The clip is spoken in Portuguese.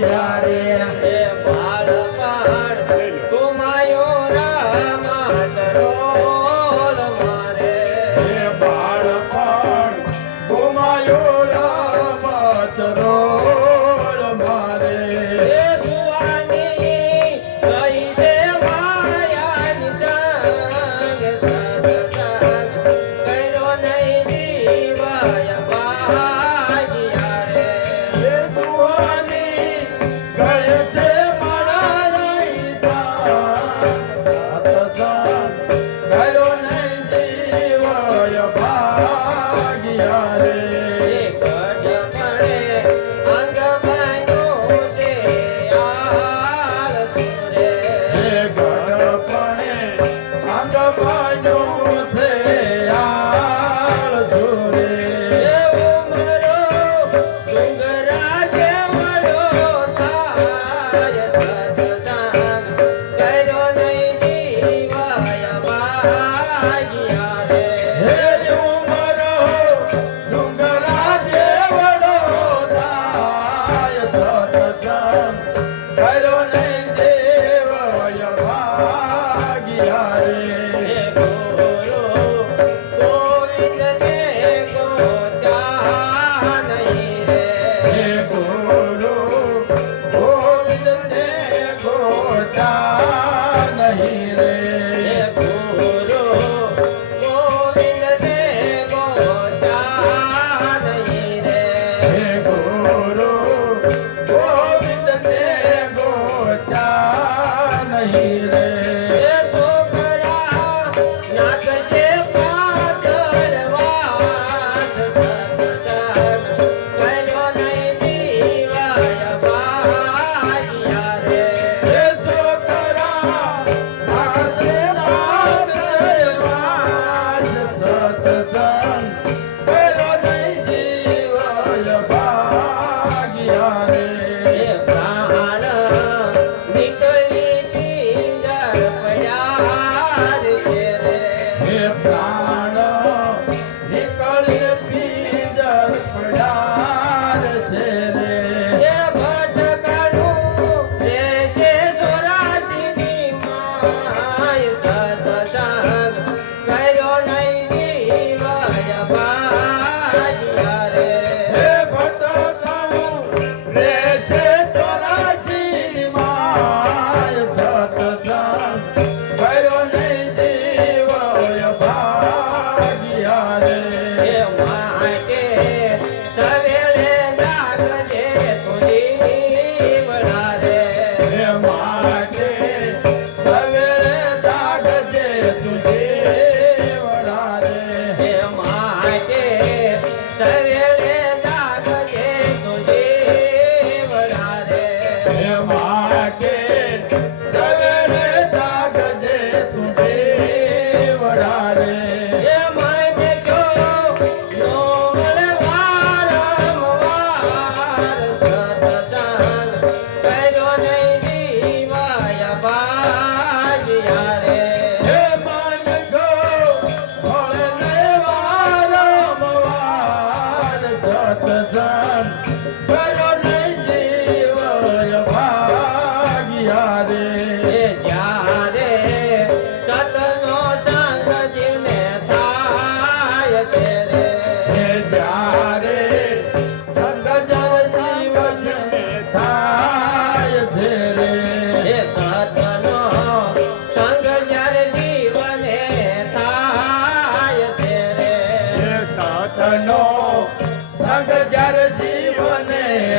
Maria. Hello.